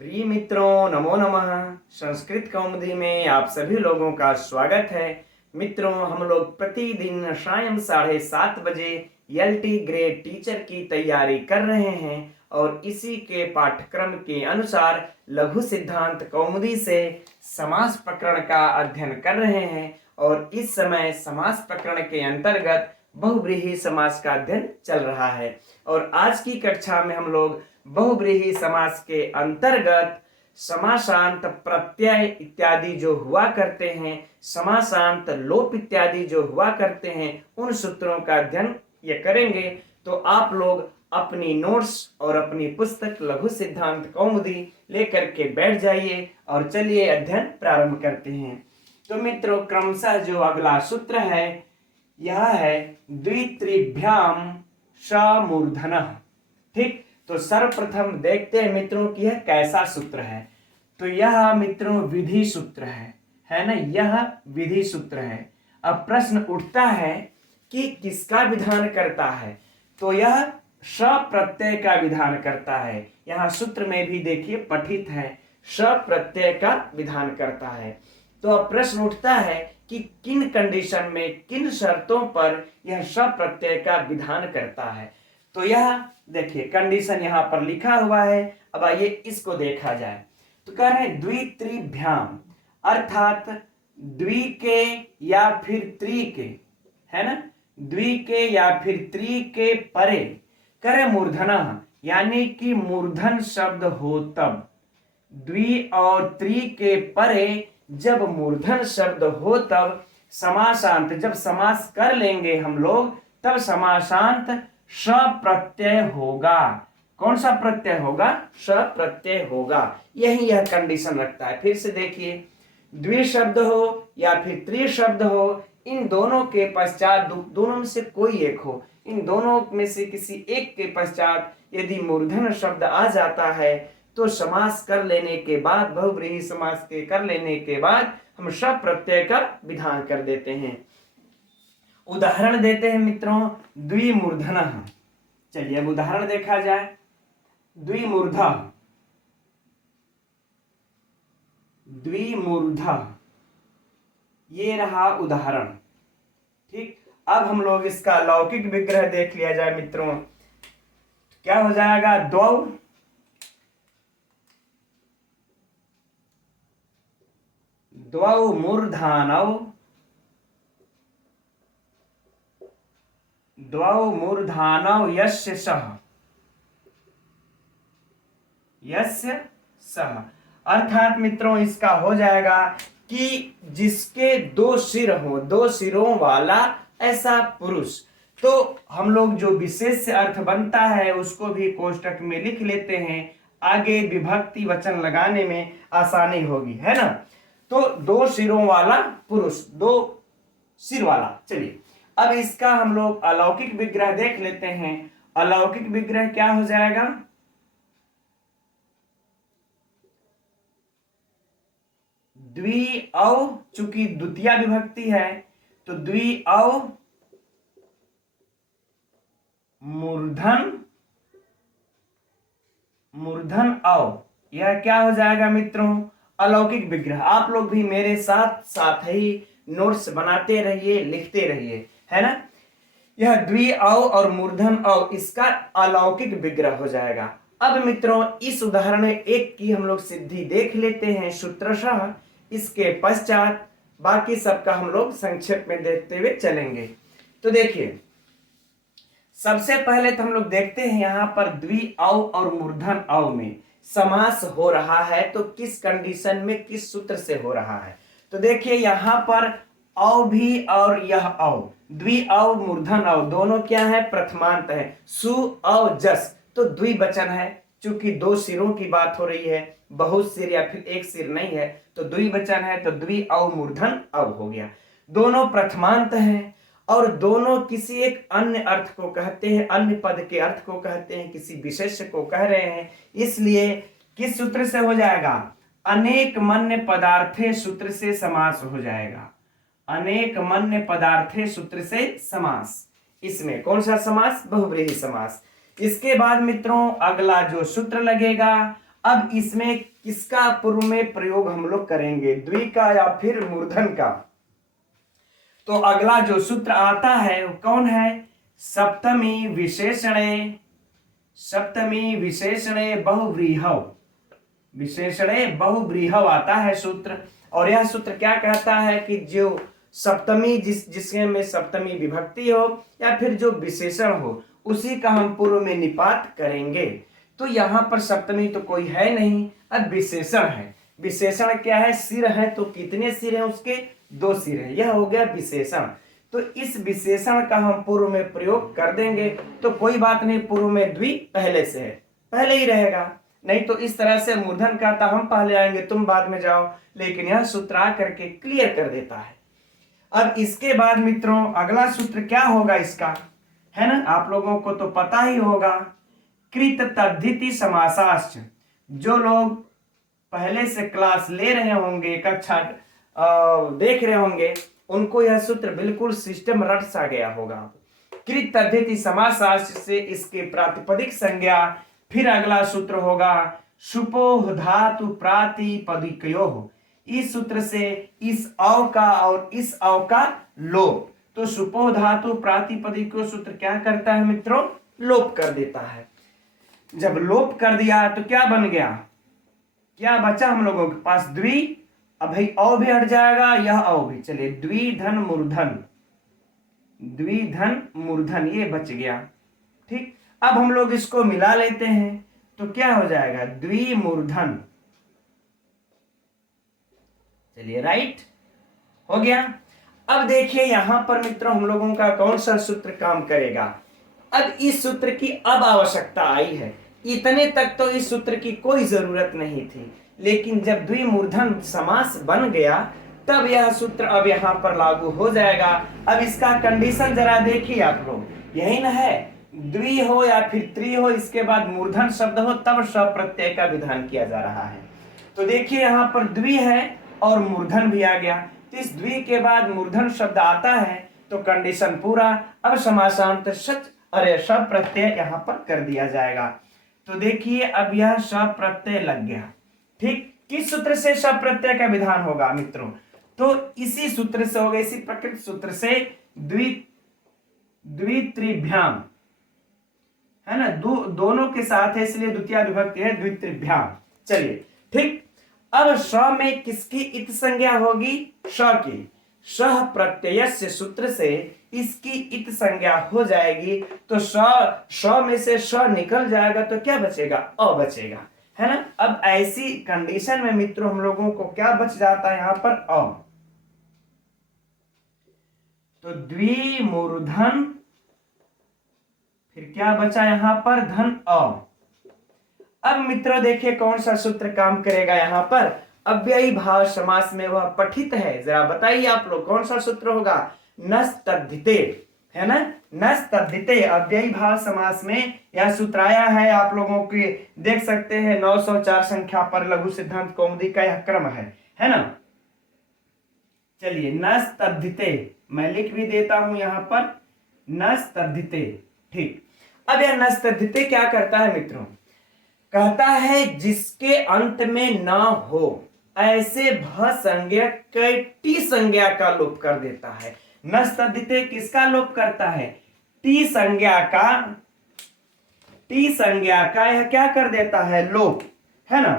प्रिय मित्रों, नमो नमः। संस्कृत कौमुदी में आप सभी लोगों का स्वागत है। मित्रों, हम लोग प्रतिदिन शाम 7:30 बजे एलटी ग्रेड टीचर की तैयारी कर रहे हैं और इसी के पाठ्यक्रम के अनुसार लघु सिद्धांत कौमुदी से समास प्रकरण का अध्ययन कर रहे हैं और इस समय समास प्रकरण के अंतर्गत बहुव्रीहि समास का अध्ययन चल रहा है। और आज की कक्षा में हम लोग बहुव्रीहि समास के अंतर्गत समासांत प्रत्यय इत्यादि जो हुआ करते हैं, समासांत लोप इत्यादि जो हुआ करते हैं, उन सूत्रों का अध्ययन ये करेंगे। तो आप लोग अपनी नोट्स और अपनी पुस्तक लघु सिद्धांत कौमुदी लेकर के बैठ जाइए और चलिए अध्ययन प्रारंभ करते हैं। तो मित्रों, क्रमशः जो अगला सूत्र है यह है द्वित्रिभ्याम समूर्धनः। ठीक, तो सर्वप्रथम देखते हैं मित्रों कि यह कैसा सूत्र है। तो यह मित्रों विधि सूत्र है ना, यह विधि सूत्र है। अब प्रश्न उठता है कि किसका विधान करता है। तो यह स प्रत्यय का विधान करता है। यहाँ सूत्र में भी देखिए पठित है, स प्रत्यय का विधान करता है। तो अब प्रश्न उठता है कि किन कंडीशन में, किन शर्तों पर यह स प्रत्यय का विधान करता है। तो यह देखिए कंडीशन यहाँ पर लिखा हुआ है। अब आइए इसको देखा जाए। तो कह रहे हैं द्वित्रिभ्याम, अर्थात द्वि के या फिर त्रि के, है ना, द्वि के या फिर त्रि के परे करे मूर्धनः, यानी कि मूर्धन शब्द हो तब। द्वि और त्रि के परे जब मूर्धन शब्द हो तब समासांत, जब समास कर लेंगे हम लोग तब समासांत स प्रत्यय होगा। कौन सा प्रत्यय होगा? स प्रत्यय होगा। यही यह कंडीशन रखता है। फिर से देखिए, द्वि शब्द हो या फिर त्रि शब्द हो, इन दोनों के पश्चात, दोनों में से कोई एक हो, इन दोनों में से किसी एक के पश्चात यदि मूर्धन शब्द आ जाता है तो समास कर लेने के बाद, बहुव्रीहि समास के कर लेने के बाद हम स प्रत्यय का विधान कर देते हैं। उदाहरण देते हैं मित्रों, द्विमूर्धनः। चलिए अब उदाहरण देखा जाए। द्विमूर्धः, द्विमूर्धः, ये रहा उदाहरण। ठीक, अब हम लोग इसका लौकिक विग्रह देख लिया जाए मित्रों। क्या हो जाएगा? द्वौ, द्वौ मूर्धानौ, द्वौ मूर्धानौ यस्य सः, यस्य सः। अर्थात मित्रों इसका हो जाएगा कि जिसके दो सिर हो, दो सिरों वाला ऐसा पुरुष। तो हम लोग जो विशेष अर्थ बनता है उसको भी कोष्टक में लिख लेते हैं, आगे विभक्ति वचन लगाने में आसानी होगी, है ना। तो दो सिरों वाला पुरुष, दो सिर वाला। चलिए अब इसका हम लोग अलौकिक विग्रह देख लेते हैं। अलौकिक विग्रह क्या हो जाएगा? द्वि औ, चूंकि द्वितीय विभक्ति है तो द्वि औ मूर्धन, मूर्धन औ, यह क्या हो जाएगा मित्रों? अलौकिक विग्रह। आप लोग भी मेरे साथ साथ ही नोट्स बनाते रहिए, लिखते रहिए, है ना। यह द्वि औ और मूर्धन औ, इसका अलौकिक विग्रह हो जाएगा। अब मित्रों इस उदाहरण में एक की हम लोग सिद्धि देख लेते हैं सूत्रशः, इसके पश्चात बाकी सबका हम लोग संक्षेप में देखते हुए चलेंगे। तो देखिए, सबसे पहले तो हम लोग देखते हैं यहाँ पर द्वि औ और मूर्धन औ में समास हो रहा है तो किस कंडीशन में, किस सूत्र से हो रहा है। तो देखिए यहाँ पर औ भी और यह औ, द्वि औ मूर्धन औ दोनों क्या है? प्रथमांत है। सु औ जस, तो द्विवचन है। चूंकि दो सिरों की बात हो रही है, बहुत सिर या फिर एक सिर नहीं है, तो द्विवचन है, तो द्वि औ मूर्धन औ हो गया। दोनों प्रथमांत हैं और दोनों किसी एक अन्य अर्थ को कहते हैं, अन्य पद के अर्थ को कहते हैं, किसी विशेष को कह रहे हैं। इसलिए किस सूत्र से हो जाएगा? अनेक मन्य पदार्थे सूत्र से समास हो जाएगा। अनेक मन्य पदार्थे सूत्र से समास। इसमें कौन सा समास? बहुव्रीहि समास। इसके बाद मित्रों अगला जो सूत्र लगेगा, अब इसमें किसका पूर्व में प्रयोग हम लोग करेंगे, द्वि का या फिर मूर्धन का। तो अगला जो सूत्र आता है वो कौन है, सप्तमी विशेषणे, सप्तमी विशेषणे बहुव्रीहव, विशेषणे बहुव्रीहव आता है सूत्र। और यह सूत्र क्या कहता है कि जो सप्तमी जिसके में सप्तमी विभक्ति हो या फिर जो विशेषण हो उसी का हम पूर्व में निपात करेंगे। तो यहाँ पर सप्तमी तो कोई है नहीं, अब विशेषण है। विशेषण क्या है, सिर है, तो कितने सिर हैं उसके, 2 सिर है, यह हो गया विशेषण। तो इस विशेषण का हम पूर्व में प्रयोग कर देंगे, तो कोई बात नहीं, पूर्व में द्वि पहले से है, पहले ही रहेगा। नहीं तो इस तरह से मूर्धन का था हम पहले आएंगे तुम बाद में जाओ, लेकिन यह सूत्र आ करके क्लियर कर देता है। अब इसके बाद मित्रों अगला सूत्र क्या होगा इसका, है ना, आप लोगों को तो पता ही होगा, कृत तद्धिति समासाश्च। जो लोग पहले से क्लास ले रहे होंगे, कक्षा देख रहे होंगे, उनको यह सूत्र बिल्कुल सिस्टम रट सा गया होगा। कृत तद्धिति समासाश्च से इसके प्रातिपदिक संज्ञा, फिर अगला सूत्र होगा सुपोह धातु प्रातिपदिकयोः। इस सूत्र से इस अव का और इस अव का लोप, तो सुपोह धातु प्रातिपदिको सूत्र क्या करता है मित्रों, लोप कर देता है। जब लोप कर दिया तो क्या बन गया, क्या बचा हम लोगों के पास, द्वि, अब भाई अव भी हट जाएगा, यह अव भी, चलिए द्विधन मूर्धन, द्विधन मूर्धन ये बच गया। ठीक, अब हम लोग इसको मिला लेते हैं तो क्या हो जाएगा, द्विमूर्धन। चलिए राइट हो गया। अब देखिए यहां पर मित्रों हम लोगों का कौन सा सूत्र काम करेगा। अब इस सूत्र की अब आवश्यकता आई है, इतने तक तो इस सूत्र की कोई जरूरत नहीं थी, लेकिन जब द्विमूर्धन समास बन गया तब यह सूत्र अब यहां पर लागू हो जाएगा। अब इसका कंडीशन जरा देखिए आप लोग, यही ना है, द्वि हो या फिर त्रि हो, इसके बाद मूर्धन शब्द हो तब स प्रत्यय का विधान किया जा रहा है। तो देखिए यहाँ पर द्वि है और मूर्धन भी आ गया, तो इस द्वि के बाद मूर्धन शब्द आता है तो कंडीशन पूरा। अब समासांत सच अरे स प्रत्यय यहाँ पर कर दिया जाएगा। तो देखिए अब यह स प्रत्यय लग गया। ठीक, किस सूत्र से स प्रत्यय का विधान होगा मित्रों, तो इसी सूत्र से होगा, इसी प्रकृत सूत्र से द्वित्रिभ्याम, है ना, दोनों के साथ है इसलिए द्वितीय विभक्ति है द्वित्रिभ्याम। चलिए ठीक, अब स में किसकी इत संज्ञा होगी, स की, सह प्रत्ययस्य सूत्र से इसकी इत संज्ञा हो जाएगी, तो स में से स निकल जाएगा तो क्या बचेगा, अ बचेगा, है ना। अब ऐसी कंडीशन में मित्रों हम लोगों को क्या बच जाता है यहाँ पर, अ, तो द्विमूर्धन, फिर क्या बचा यहाँ पर, धन अ। अब मित्रों देखिए कौन सा सूत्र काम करेगा यहाँ पर, अव्ययी भाव समास में वह पठित है, जरा बताइए आप लोग कौन सा सूत्र होगा, नस् तद्धिते, है ना, नस् तद्धिते। अव्ययी भाव समास में यह सूत्र आया है, आप लोगों के देख सकते हैं 904 संख्या पर लघु सिद्धांत कौमुदी का यह क्रम है ना। चलिए नस् तद्धिते मैं लिख भी देता हूं यहाँ पर, नस् तद्धिते। ठीक, अब यह नस् तद्धिते क्या करता है मित्रों, कहता है जिसके अंत में ना हो ऐसे भ संज्ञा के टी संज्ञा का लोप कर देता है। नस् तद्धिते किसका लोप करता है, टी संज्ञा का, टी संज्ञा का यह क्या कर देता है, लोप, है ना।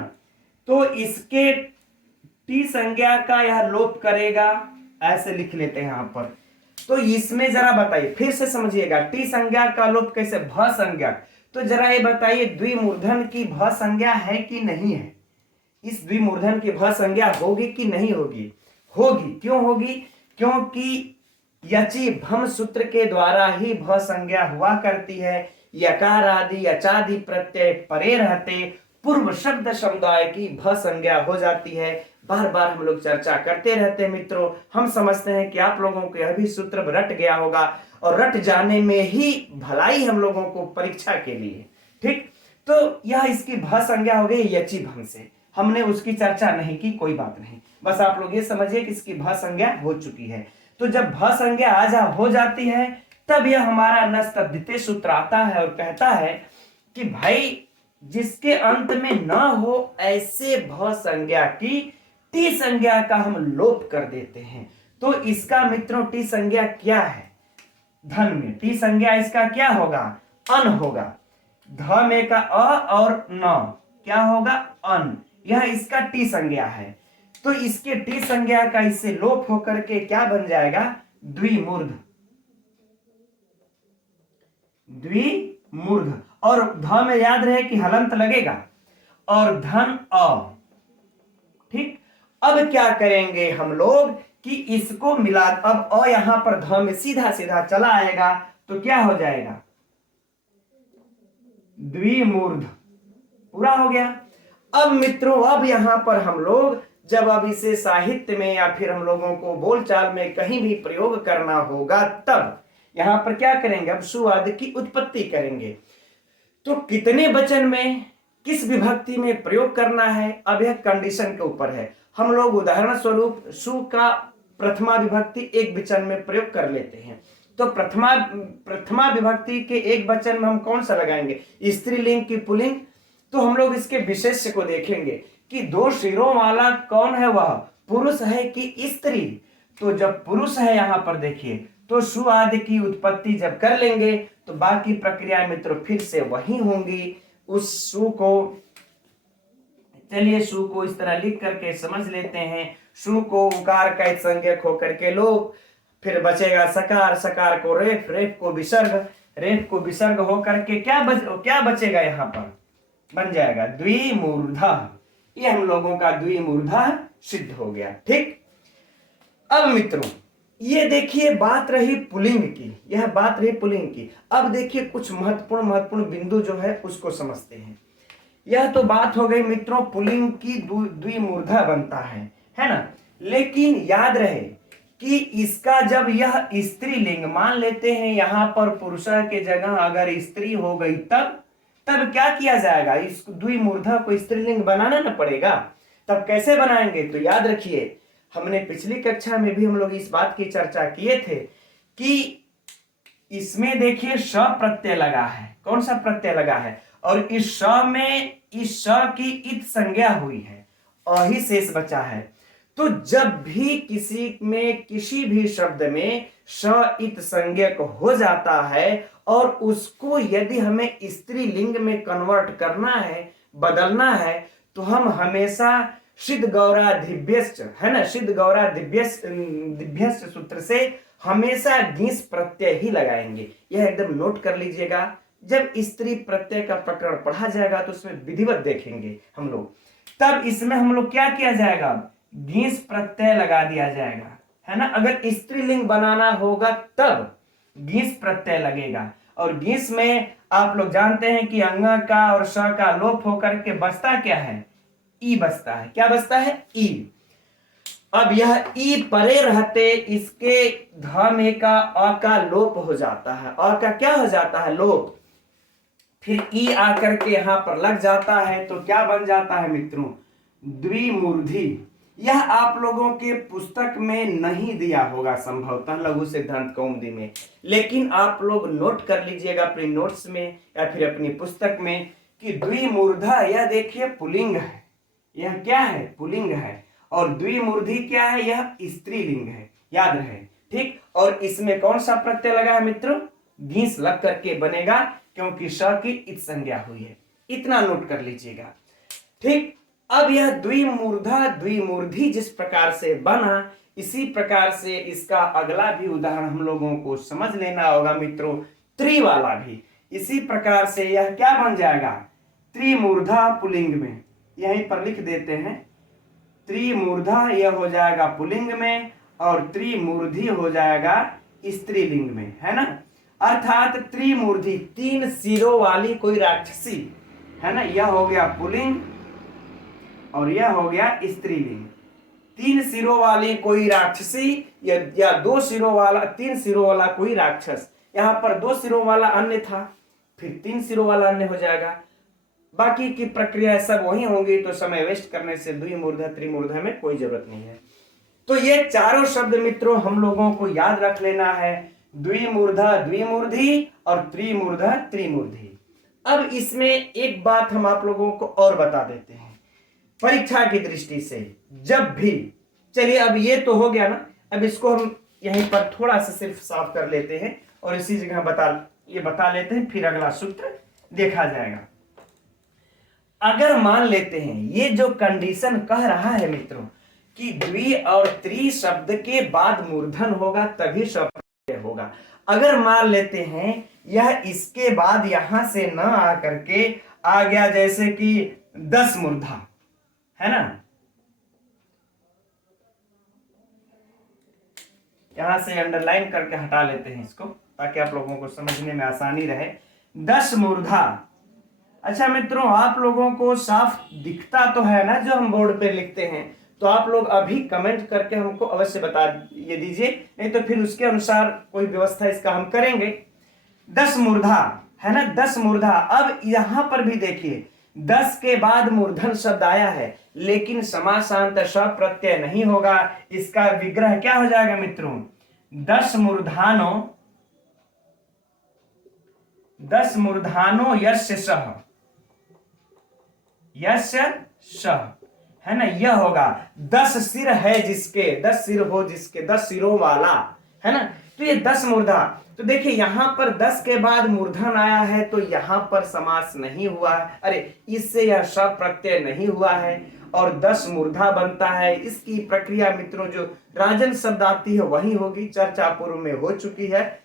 तो इसके टी संज्ञा का यह लोप करेगा, ऐसे लिख लेते हैं यहां पर। तो इसमें जरा बताइए, फिर से समझिएगा, टी संज्ञा का लोप कैसे, भ संज्ञा, तो जरा ये बताइए द्विमूर्धन की भ संज्ञा है कि नहीं है, इस द्विमूर्धन की भ संज्ञा होगी कि नहीं होगी, होगी। क्यों होगी, क्योंकि यचि भम सूत्र के द्वारा ही भ संज्ञा हुआ करती है। यकार आदि अचादि प्रत्यय परे रहते पूर्व शब्द समुदाय की भ संज्ञा हो जाती है। बार बार हम लोग चर्चा करते रहते हैं मित्रों, हम समझते हैं कि आप लोगों को यह भी सूत्र रट गया होगा, और रट जाने में ही भलाई हम लोगों को परीक्षा के लिए। ठीक, तो यह इसकी भ संज्ञा हो गई यचि भम से, हमने उसकी चर्चा नहीं की, कोई बात नहीं, बस आप लोग ये समझिए कि इसकी भ संज्ञा हो चुकी है। तो जब भ संज्ञा हो जाती है तब यह हमारा नस् तद्धिते सूत्र आता है और कहता है कि भाई जिसके अंत में न हो ऐसे भ संज्ञा की टी संज्ञा का हम लोप कर देते हैं। तो इसका मित्रों टी संज्ञा क्या है? धन में टी संज्ञा इसका क्या होगा? अन होगा। ध में का अ और न क्या होगा? अन। यह इसका टी संज्ञा है। तो इसके टी संज्ञा का इससे लोप होकर के क्या बन जाएगा? द्विमूर्ध। द्विमूर्ध। और ध में याद रहे कि हलंत लगेगा और धन अ। ठीक। अब क्या करेंगे हम लोग कि इसको मिला, अब अ यहां पर ध में सीधा सीधा चला आएगा तो क्या हो जाएगा? द्विमूर्ध। पूरा हो गया। अब मित्रों अब यहां पर हम लोग जब अब इसे साहित्य में या फिर हम लोगों को बोलचाल में कहीं भी प्रयोग करना होगा तब यहां पर क्या करेंगे? अब सुआद की उत्पत्ति करेंगे। तो कितने वचन में किस विभक्ति में प्रयोग करना है, अब यह कंडीशन के ऊपर है। हम लोग उदाहरण स्वरूप सु का प्रथमा विभक्ति एक वचन में प्रयोग कर लेते हैं। तो प्रथमा विभक्ति के एक वचन में हम कौन सा लगाएंगे? स्त्रीलिंग की पुल्लिंग। तो हम लोग इसके विशेष्य को देखेंगे कि दो सिरों वाला कौन है? वह पुरुष है कि स्त्री? तो जब पुरुष है यहां पर देखिए तो सु आदि की उत्पत्ति जब कर लेंगे तो बाकी प्रक्रिया मित्रों फिर से वही होंगी। उस सु को चलिए सु को इस तरह लिख करके समझ लेते हैं। सु को उकार का संज्ञक होकर के लोग, फिर बचेगा सकार, सकार को रेफ, रेफ को विसर्ग, रेफ को विसर्ग होकर के क्या बचेगा? यहां पर बन जाएगा द्विमूर्धा। ये हम लोगों का द्विमूर्धा सिद्ध हो गया। ठीक। अब मित्रों ये देखिए बात रही पुल्लिंग की, यह बात रही पुल्लिंग की। अब देखिए कुछ महत्वपूर्ण बिंदु जो है उसको समझते हैं। यह तो बात हो गई मित्रों पुल्लिंग की द्विमूर्धा बनता है ना। लेकिन याद रहे कि इसका जब यह स्त्रीलिंग मान लेते हैं यहां पर पुरुष के जगह अगर स्त्री हो गई तब क्या किया जाएगा? इस द्विमूर्धा को स्त्रीलिंग बनाना ना पड़ेगा। तब कैसे बनाएंगे? तो याद रखिए हमने पिछली कक्षा में भी हम लोग इस बात की चर्चा किए थे कि इसमें देखिए श प्रत्यय लगा है। कौन सा प्रत्यय लगा है? और इस श में इस श की इत संज्ञा हुई है, अही शेष बचा है। तो जब भी किसी भी शब्द में श इत संज्ञक हो जाता है और उसको यदि हमें स्त्रीलिंग में कन्वर्ट करना है, बदलना है, तो हम हमेशा सिद्ध गौरा दिव्यश्च है ना, सिद्ध गौरा दिव्यश्च सूत्र से हमेशा गीस प्रत्यय ही लगाएंगे। यह एकदम नोट कर लीजिएगा। जब स्त्री प्रत्यय का प्रकरण पढ़ा जाएगा तो उसमें विधिवत देखेंगे हम लोग, तब इसमें हम लोग क्या किया जाएगा? गीस प्रत्यय लगा दिया जाएगा, है ना। अगर स्त्रीलिंग बनाना होगा तब गीस प्रत्यय लगेगा। और गीस में आप लोग जानते हैं कि अंग का और श का लोप होकर के बचता क्या है? ई बचता है। क्या बचता है? ई। अब यह ई परे रहते इसके ध में का अ का लोप हो जाता है। अ का क्या हो जाता है? लोप। फिर ई आकर के यहां पर लग जाता है तो क्या बन जाता है मित्रों? द्विमूर्धी। यह आप लोगों के पुस्तक में नहीं दिया होगा संभवतः लघु सिद्धांत कौमुदी में, लेकिन आप लोग नोट कर लीजिएगा अपने नोट्स में या फिर अपनी पुस्तक में कि द्विमूर्धा यह देखिए पुल्लिंग है। यह क्या है? पुल्लिंग है। और द्विमूर्धी क्या है? यह स्त्रीलिंग है, याद रहे। ठीक। और इसमें कौन सा प्रत्यय लगा है मित्रों? गीस लग करके बनेगा क्योंकि श की इत संज्ञा हुई है। इतना नोट कर लीजिएगा। ठीक। अब यह द्विमूर्धी जिस प्रकार से बना, इसी प्रकार से इसका अगला भी उदाहरण हम लोगों को समझ लेना होगा मित्रों, त्रि वाला भी। इसी प्रकार से यह क्या बन जाएगा? त्रिमूर्धा पुल्लिंग में, यहीं पर लिख देते हैं। त्रिमूर्धा यह हो जाएगा पुल्लिंग में और त्रिमूर्धी हो जाएगा स्त्रीलिंग में, है ना। अर्थात त्रिमूर्धी तीन सिरों वाली कोई राक्षसी, है ना। यह हो गया पुल्लिंग और यह हो गया स्त्रीलिंग। तीन सिरों वाली कोई राक्षसी या दो सिरों वाला, तीन सिरों वाला कोई राक्षस। यहां पर दो सिरों वाला अन्य था, फिर तीन सिरों वाला अन्य हो जाएगा। बाकी की प्रक्रिया सब वही होंगी, तो समय वेस्ट करने से द्विमूर्धा त्रिमूर्धा में कोई जरूरत नहीं है। तो ये चारों शब्द मित्रों हम लोगों को याद रख लेना है, द्विमूर्धा द्विमूर्धी और त्रिमूर्धा त्रिमूर्धी। अब इसमें एक बात हम आप लोगों को और बता देते हैं परीक्षा की दृष्टि से। जब भी, चलिए अब ये तो हो गया ना, अब इसको हम यहीं पर थोड़ा सा सिर्फ साफ कर लेते हैं और इसी जगह बता लेते हैं, फिर अगला सूत्र देखा जाएगा। अगर मान लेते हैं ये जो कंडीशन कह रहा है मित्रों कि द्वि और त्रि शब्द के बाद मूर्धन होगा तभी शब्द होगा, अगर मान लेते हैं यह इसके बाद यहां से न आकर के आ गया, जैसे कि 10 मूर्धा है ना, यहां से अंडरलाइन करके हटा लेते हैं इसको ताकि आप लोगों को समझने में आसानी रहे। 10 मूर्धा, अच्छा मित्रों आप लोगों को साफ दिखता तो है ना जो हम बोर्ड पे लिखते हैं, तो आप लोग अभी कमेंट करके हमको अवश्य बता ये दीजिए, नहीं तो फिर उसके अनुसार कोई व्यवस्था इसका हम करेंगे। 10 मूर्धा है ना, 10 मूर्धा। अब यहां पर भी देखिए 10 के बाद मूर्धन शब्द आया है लेकिन समासांत श प्रत्यय नहीं होगा, इसका विग्रह क्या हो जाएगा मित्रों, 10 मूर्धानो, 10 मूर्धानो यस्य सह, यस्य सह है ना, यह होगा 10 सिर है जिसके, 10 सिर हो जिसके, 10 सिरों वाला है ना, तो ये 10 मूर्धा। तो देखिए यहां पर 10 के बाद मूर्धन आया है तो यहां पर समास नहीं हुआ है, अरे इससे यह श प्रत्यय नहीं हुआ है और 10 मूर्धा बनता है। इसकी प्रक्रिया मित्रों जो राजन शब्द आती है वही होगी, चर्चा पूर्व में हो चुकी है,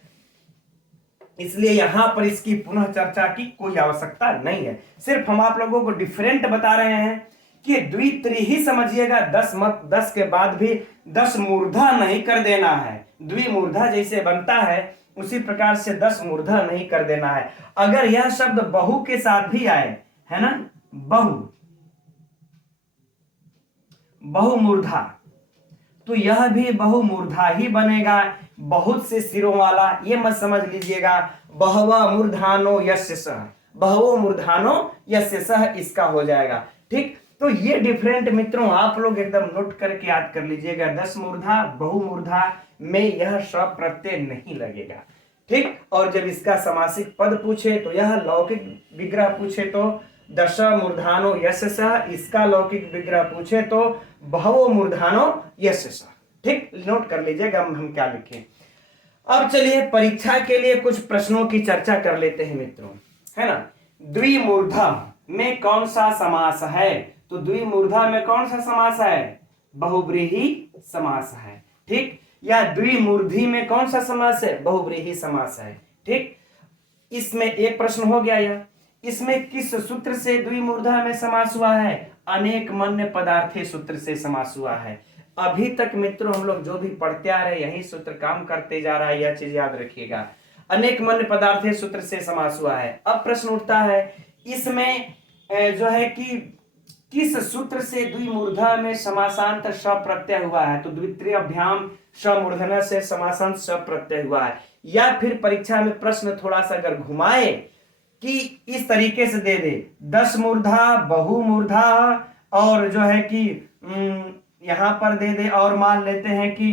इसलिए यहां पर इसकी पुनः चर्चा की कोई आवश्यकता नहीं है। सिर्फ हम आप लोगों को डिफरेंट बता रहे हैं कि द्वित्रि ही समझिएगा, 10 मत, 10 के बाद भी 10 मूर्धा नहीं कर देना है, द्विमूर्धा जैसे बनता है उसी प्रकार से 10 मूर्धा नहीं कर देना है। अगर यह शब्द बहु के साथ भी आए है ना, बहुमूर्धा, तो यह भी बहुमूर्धा ही बनेगा, बहुत से सिरों वाला, ये मत समझ लीजिएगा बहवा मूर्धानो यस्य सह, बहवो मूर्धानो यस्य सह इसका हो जाएगा। ठीक, तो ये डिफरेंट मित्रों आप लोग एकदम नोट करके याद कर लीजिएगा, 10 मूर्धा बहुमूर्धा में यह श प्रत्यय नहीं लगेगा। ठीक, और जब इसका समासिक पद पूछे तो यह लौकिक विग्रह पूछे तो दश मूर्धानो यस्य सह, इसका लौकिक विग्रह पूछे तो बहवो मूर्धानो यस्य सह। ठीक, नोट कर लीजिएगा हम क्या लिखें। अब चलिए परीक्षा के लिए कुछ प्रश्नों की चर्चा कर लेते हैं मित्रों, है ना। द्विमूर्धा में कौन सा समास है, तो द्विमूर्धा में कौन सा समास है, बहुब्रीहि समास है। ठीक, या द्विमूर्धि में कौन सा समास है, बहुब्रीहि समास है। ठीक, इसमें एक प्रश्न हो गया यह, इसमें किस सूत्र से द्विमूर्धा में समास हुआ है, अनेक मन्य पदार्थे सूत्र से समास हुआ है। अभी तक मित्रों हम लोग जो भी पढ़ते आ रहे यही सूत्र काम करते जा रहा है, यह चीज याद रखिएगा, अनेक मन्य पदार्थे सूत्र से समास हुआ है। अब प्रश्न उठता है इसमें जो है कि किस सूत्र से द्विमूर्धा में समासांत श प्रत्यय हुआ है, तो द्वितीय अभ्याम श मूर्धन से समासांत श प्रत्यय हुआ है। या फिर परीक्षा में प्रश्न थोड़ा सा अगर घुमाए कि इस तरीके से दे दे 10 मूर्धा बहुमूर्धा और जो है कि यहां पर दे दे और मान लेते हैं कि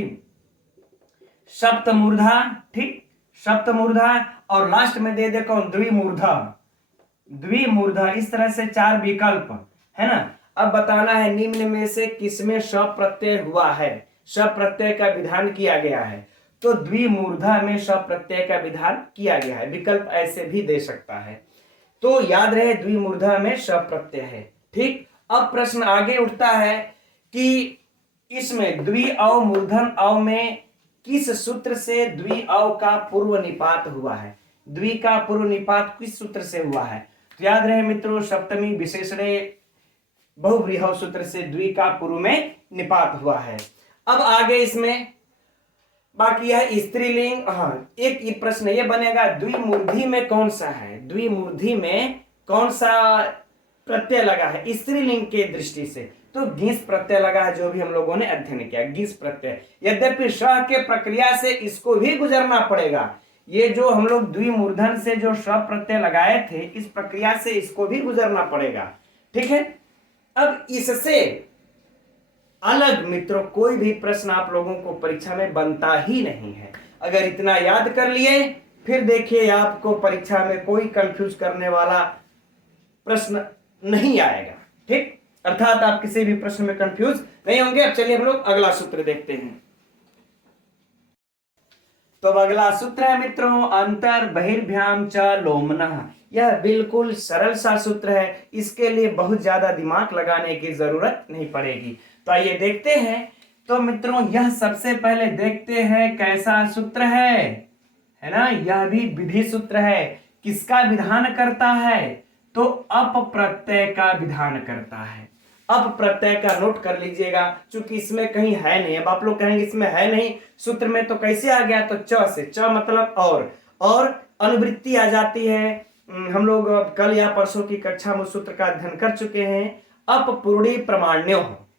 सप्तमूर्धा, ठीक, सप्तमूर्धा और लास्ट में दे दे कौन, द्विमूर्धा, द्विमूर्धा, इस तरह से 4 विकल्प है ना। अब बताना है निम्न में से किसमें श प्रत्यय हुआ है, श प्रत्यय का विधान किया गया है, तो द्विमूर्धा में श प्रत्यय का विधान किया गया है। विकल्प ऐसे भी दे सकता है, तो याद रहे द्विमूर्धा में श प्रत्यय है। ठीक, अब प्रश्न आगे उठता है कि इसमें द्वि अव मूर्धन अव में किस सूत्र से द्वि अव का पूर्व निपात हुआ है, द्वि का पूर्व निपात किस सूत्र से हुआ है, तो याद रहे मित्रों सप्तमी विशेषणे बहुव्रीहव सूत्र से द्वि का पूर्व में निपात हुआ है। अब आगे इसमें बाकी है स्त्रीलिंग, हाँ एक प्रश्न ये बनेगा द्विमूर्धि में कौन सा है, द्विमूर्धि में कौन सा प्रत्यय लगा है स्त्रीलिंग के दृष्टि से, तो घिस प्रत्यय लगा है, जो भी हम लोगों ने अध्ययन किया घिस प्रत्यय। यद्यपि श के प्रक्रिया से इसको भी गुजरना पड़ेगा, ये जो हम लोग द्विमूर्धन से जो श प्रत्यय लगाए थे इस प्रक्रिया से इसको भी गुजरना पड़ेगा। ठीक है, अब इससे अलग मित्रों कोई भी प्रश्न आप लोगों को परीक्षा में बनता ही नहीं है। अगर इतना याद कर लिए फिर देखिए आपको परीक्षा में कोई कंफ्यूज करने वाला प्रश्न नहीं आएगा। ठीक, अर्थात आप किसी भी प्रश्न में कंफ्यूज नहीं होंगे। अब चलिए हम लोग अगला सूत्र देखते हैं। तो अब अगला सूत्र है मित्रों, अंतर बहिर्भ्याम च लोमनः। यह बिल्कुल सरल सा सूत्र है, इसके लिए बहुत ज्यादा दिमाग लगाने की जरूरत नहीं पड़ेगी। तो आइए देखते हैं। तो मित्रों यह सबसे पहले देखते हैं कैसा सूत्र है ना। यह भी विधि सूत्र है। किसका विधान करता है? तो अप प्रत्यय का विधान करता है। अप प्रत्यय का नोट कर लीजिएगा, क्योंकि इसमें कहीं है नहीं। अब आप लोग कहेंगे इसमें है नहीं सूत्र में, तो कैसे आ गया? तो च से, च मतलब और अनुवृत्ति आ जाती है। हम लोग कल या परसों की कक्षा में सूत्र का अध्ययन कर चुके हैं। अप पूर्णी प्रमाण्यो,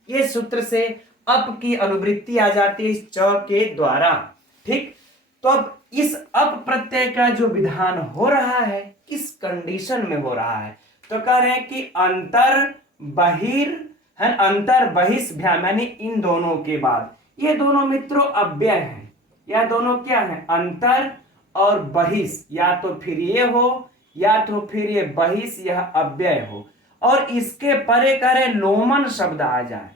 ये सूत्र से अप की अनुवृत्ति आ जाती है इस च के द्वारा। ठीक, तो अब इस अप प्रत्यय का जो विधान हो रहा है किस कंडीशन में हो रहा है? तो कह रहे हैं कि अंतर बहिर्भ्याम, यानी इन दोनों के बाद। ये दोनों मित्रों अव्यय हैं। यह दोनों क्या है? अंतर और बहिष, या तो फिर ये हो या तो फिर ये बहिष, यह अव्यय हो। और इसके परे करे लोमन शब्द आ जाए।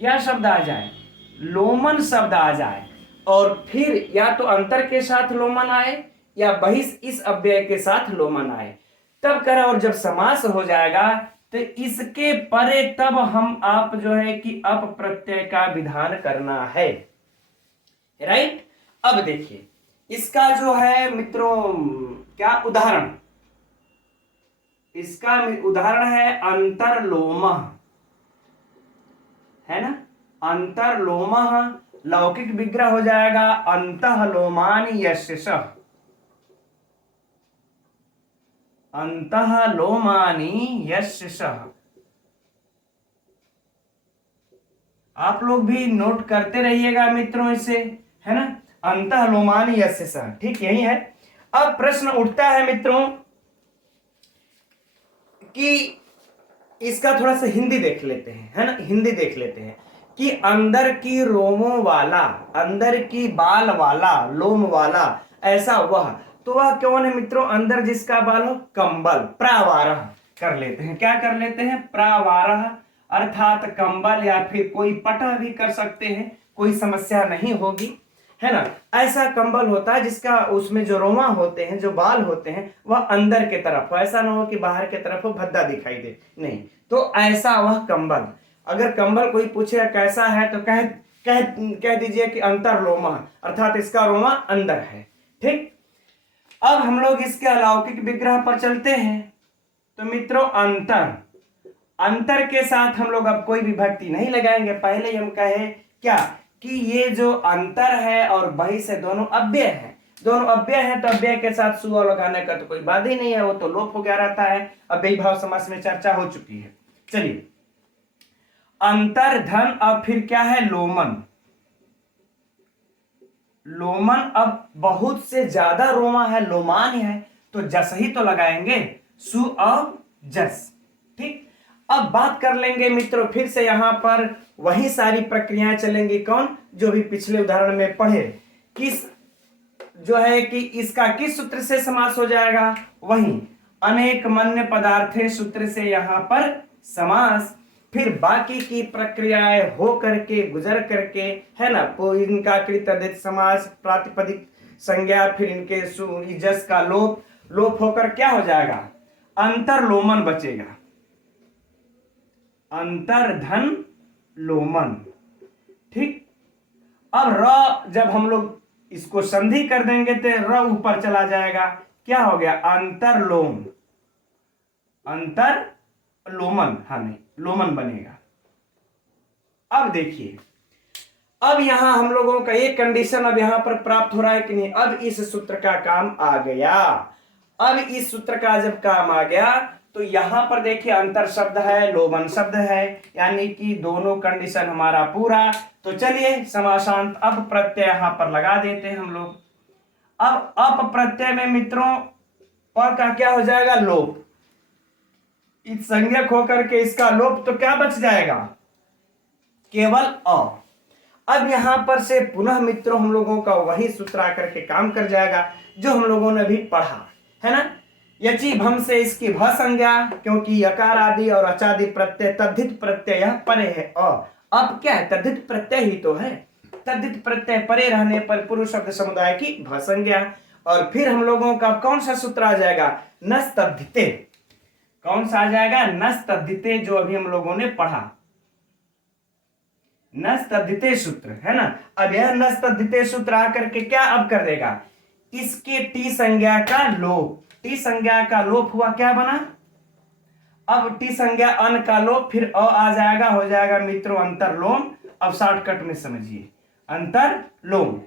क्या शब्द आ जाए? लोमन शब्द आ जाए। और फिर या तो अंतर के साथ लोमन आए या बहिष इस अव्यय के साथ लोमन आए, तब करा। और जब समास हो जाएगा तो इसके परे तब हम आप जो है कि अप प्रत्यय का विधान करना है। राइट, अब देखिए इसका जो है मित्रों क्या उदाहरण, इसका उदाहरण है अंतरलोमः, है ना। अंतरलोमः लौकिक विग्रह हो जाएगा अंतः लोमानि यस्यः। अंतः लोमानि यस्यः। आप लोग भी नोट करते रहिएगा मित्रों इसे, है ना। अंतः लोमानि यस्यः, ठीक यही है। अब प्रश्न उठता है मित्रों कि इसका थोड़ा सा हिंदी देख लेते हैं, है ना। हिंदी देख लेते हैं कि अंदर की रोमों वाला, अंदर की बाल वाला, लोम वाला, ऐसा वह, तो वह कौन है मित्रों? अंदर जिसका बाल हो, कंबल। प्रावारः कर लेते हैं। क्या कर लेते हैं? प्रावारः, अर्थात कंबल, या फिर कोई पटह भी कर सकते हैं, कोई समस्या नहीं होगी, है ना। ऐसा कंबल होता है जिसका उसमें जो रोमा होते हैं, जो बाल होते हैं, वह अंदर के तरफ हो। ऐसा ना हो कि बाहर के तरफ हो, भद्दा दिखाई दे, नहीं। तो ऐसा वह कंबल, अगर कंबल कोई पूछे कैसा है तो कह दीजिए कि अंतरलोमा, अर्थात इसका रोमा अंदर है। ठीक, अब हम लोग इसके अलौकिक विग्रह पर चलते हैं। तो मित्रों अंतर के साथ हम लोग अब कोई विभक्ति नहीं लगाएंगे। पहले ही हम कहे क्या कि ये जो अंतर है और बहिष है दोनों अव्यय है। दोनों अव्यय है तो अव्यय के साथ सु लगाने का तो कोई बात ही नहीं है, वो तो लोप हो गया रहता है। अव्ययी भाव समास में चर्चा हो चुकी है। चलिए, अंतर्धन, अब फिर क्या है? लोमन। लोमन अब बहुत से ज्यादा रोमा है, लोमान है, तो जस ही तो लगाएंगे, सु और जस। ठीक, अब बात कर लेंगे मित्रों फिर से यहां पर वही सारी प्रक्रियाएं चलेंगी, कौन? जो भी पिछले उदाहरण में पढ़े। किस जो है कि इसका किस सूत्र से समास हो जाएगा? वही अनेक मन्य पदार्थे सूत्र से यहां पर समास। फिर बाकी की प्रक्रियाएं हो करके, गुजर करके, है ना, इनका कृत अदित समास, प्रातिपदिक संज्ञा, फिर इनके जस का लोप होकर क्या हो जाएगा? अंतरलोमन बचेगा। अंतर्धन लोमन। ठीक, अब र जब हम लोग इसको संधि कर देंगे तो र ऊपर चला जाएगा। क्या हो गया? अंतरलोम, अंतरलोमन, हाँ नहीं, लोमन बनेगा। अब देखिए, अब यहां हम लोगों का एक कंडीशन अब यहां पर प्राप्त हो रहा है कि नहीं? अब इस सूत्र का काम आ गया। अब इस सूत्र का जब काम आ गया तो यहां पर देखिए अंतर शब्द है, लोमन शब्द है, यानी कि दोनों कंडीशन हमारा पूरा। तो चलिए समासांत अप प्रत्यय यहां पर लगा देते हैं हम लोग। अब अप प्रत्यय में मित्रों और का क्या हो जाएगा? लोप। इस संज्ञक होकर के इसका लोप, तो क्या बच जाएगा? केवल अ। अब यहां पर से पुनः मित्रों हम लोगों का वही सूत्र आकर के काम कर जाएगा। जो हम लोगों ने भी पढ़ा है ना। यची भम से इसकी भ संज्ञा, क्योंकि यकार आदि और अचादि प्रत्यय तद्धित प्रत्यय यह परे है। अब क्या है, तद्धित प्रत्यय ही तो है। तद्धित प्रत्यय परे रहने पर पुरुष शब्द समुदाय की भ संज्ञा। और फिर हम लोगों का कौन सा सूत्र आ जाएगा, नस तद्धिते। कौन सा आ जाएगा, नस तद्धिते, जो अभी हम लोगों ने पढ़ा, नस तद्धिते सूत्र है ना। अब यह नस तद्धिते सूत्र आकर के क्या अब कर देगा, इसके टी संज्ञा का लोप, टी संज्ञा का लोप हुआ, क्या बना, अब टी संज्ञा अन का लोप, फिर अ आ जाएगा, हो जाएगा मित्रों अंतरलोम। अब शॉर्टकट में समझिए, अंतरलोम,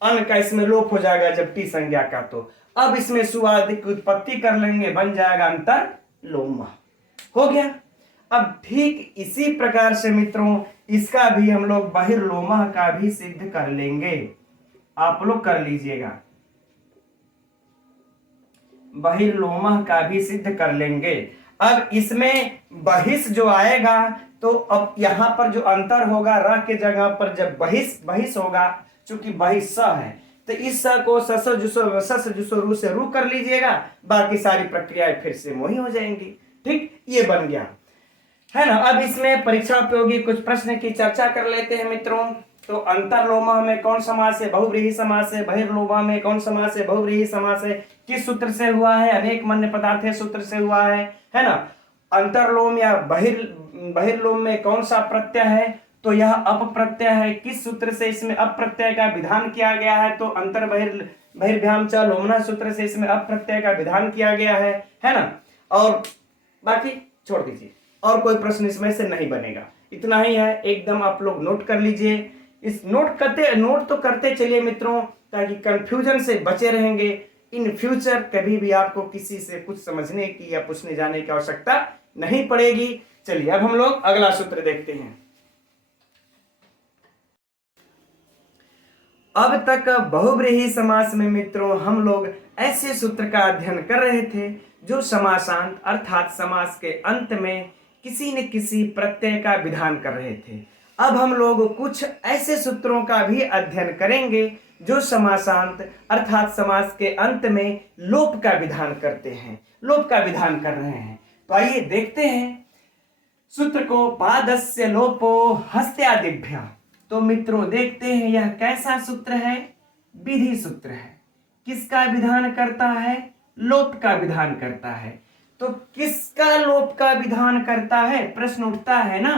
अन का इसमें लोप हो जाएगा जब टी संज्ञा का। तो अब इसमें सुआदि की उत्पत्ति कर लेंगे, बन जाएगा अंतरलोम, हो गया। अब ठीक इसी प्रकार से मित्रों इसका भी हम लोग बहिर्लोमः का भी सिद्ध कर लेंगे, आप लोग कर लीजिएगा, बहिर्लोमः का भी सिद्ध कर लेंगे। अब इसमें बहिष जो आएगा, तो अब यहां पर जो अंतर होगा, र के जगह पर जब बहिष होगा, चूंकि बहिष स है, तो इस स को सस जुसो रू से रू कर लीजिएगा, बाकी सारी प्रक्रियाएं फिर से वही हो जाएंगी। ठीक, ये बन गया है ना। अब इसमें परीक्षा उपयोगी कुछ प्रश्न की चर्चा कर लेते हैं मित्रों। तो अंतरलोमा में कौन समास है, बहुव्रीहि समास है। बहिर्लोमा में कौन समास है, बहुव्रीहि समास है। किस सूत्र से हुआ है, अनेक मन्य पदार्थ सूत्र से हुआ है ना। अंतरलोम या बहिर्लोम में कौन सा प्रत्यय है, तो यह अप प्रत्यय है। किस सूत्र से इसमें अप प्रत्यय का विधान किया गया है, तो अंतर बहिर्भ्याम च लोमना सूत्र से इसमें अप प्रत्यय का विधान किया गया है ना। और बाकी छोड़ दीजिए, और कोई प्रश्न इसमें से नहीं बनेगा, इतना ही है। एकदम आप लोग नोट कर लीजिए, इस नोट तो करते चलिए मित्रों, ताकि कंफ्यूजन से बचे रहेंगे। इन फ्यूचर कभी भी आपको किसी से कुछ समझने की या पूछने जाने की आवश्यकता नहीं पड़ेगी। चलिए अब हम लोग अगला सूत्र देखते हैं। अब तक बहुव्रीहि समास में मित्रों हम लोग ऐसे सूत्र का अध्ययन कर रहे थे जो समासांत अर्थात समास के अंत में किसी न किसी प्रत्यय का विधान कर रहे थे। अब हम लोग कुछ ऐसे सूत्रों का भी अध्ययन करेंगे जो समासांत अर्थात समास के अंत में लोप का विधान करते हैं, लोप का विधान कर रहे हैं। तो आइए देखते हैं सूत्र को। पादस्य लोपो हस्त्यादिभ्य। तो मित्रों देखते हैं यह कैसा सूत्र है, विधि सूत्र है। किसका विधान करता है, लोप का विधान करता है। तो किसका लोप का विधान करता है, प्रश्न उठता है ना।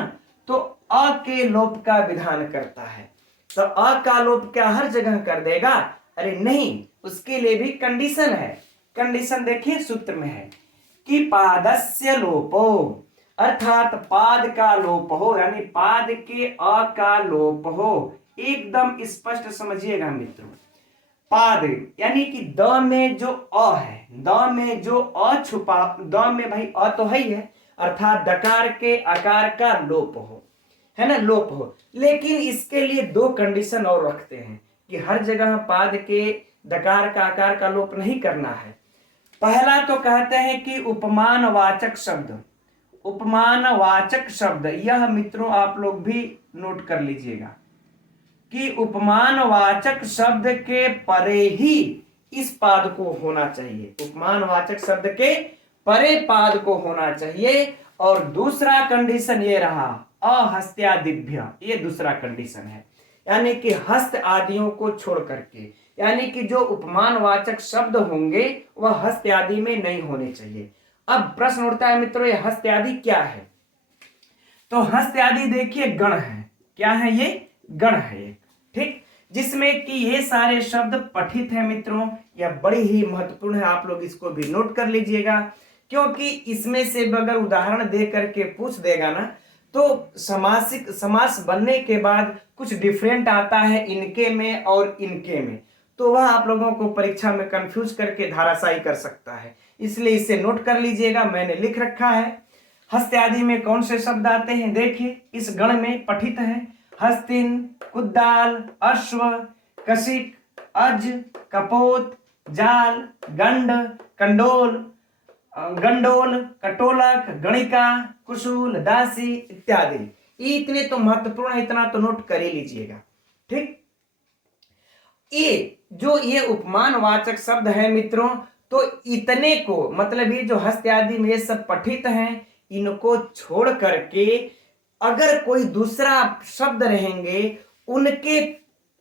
तो अ के लोप का विधान करता है। तो अ का लोप क्या हर जगह कर देगा, अरे नहीं, उसके लिए भी कंडीशन है। कंडीशन देखिए सूत्र में है कि पादस्य लोपो, अर्थात पाद का लोप हो, यानी पाद के अ का लोप हो। एकदम स्पष्ट समझिएगा मित्रों, पाद यानी कि द में जो अ है, द में जो अ छुपा, द में भाई अ तो है ही है, अर्थात दकार के आकार का लोप हो, है ना, लोप हो। लेकिन इसके लिए दो कंडीशन और रखते हैं कि हर जगह पाद के दकार का आकार का लोप नहीं करना है। पहला तो कहते हैं कि उपमानवाचक शब्द, उपमानवाचक शब्द, यह मित्रों आप लोग भी नोट कर लीजिएगा कि उपमानवाचक शब्द के परे ही इस पाद को होना चाहिए, उपमानवाचक शब्द के परे पाद को होना चाहिए। और दूसरा कंडीशन ये रहा अहस्त्यादिभ्य, ये दूसरा कंडीशन है, यानी कि हस्त आदियों को छोड़ करके, यानी कि जो उपमानवाचक शब्द होंगे वह हस्त आदि में नहीं होने चाहिए। अब प्रश्न उठता है मित्रों ये हस्त आदि क्या है, तो हस्त आदि देखिए गण है, क्या है ये, गण है एक, ठीक, जिसमें कि ये सारे शब्द पठित है मित्रों। यह बड़ी ही महत्वपूर्ण है, आप लोग इसको भी नोट कर लीजिएगा, क्योंकि इसमें से अगर उदाहरण दे करके पूछ देगा ना, तो समासिक समास बनने के बाद कुछ डिफरेंट आता है इनके में और इनके में, तो वह आप लोगों को परीक्षा में कंफ्यूज करके धाराशायी कर सकता है। इसलिए इसे नोट कर लीजिएगा, मैंने लिख रखा है। हस्त आदि में कौन से शब्द आते हैं, देखिए इस गण में पठित है हस्तिन, कुद्दाल, अश्व, कशिक, अज, कपोत, जाल, गंड, कंडोल, गंडोल, कटोलक, गणिका, कुशूल, दासी इत्यादि। इतने तो महत्वपूर्ण है, इतना तो नोट कर ही लीजिएगा, ठीक। ये जो ये उपमानवाचक शब्द है मित्रों, तो इतने को मतलब ये जो हस्त आदि में ये सब पठित हैं, इनको छोड़ करके अगर कोई दूसरा शब्द रहेंगे उनके,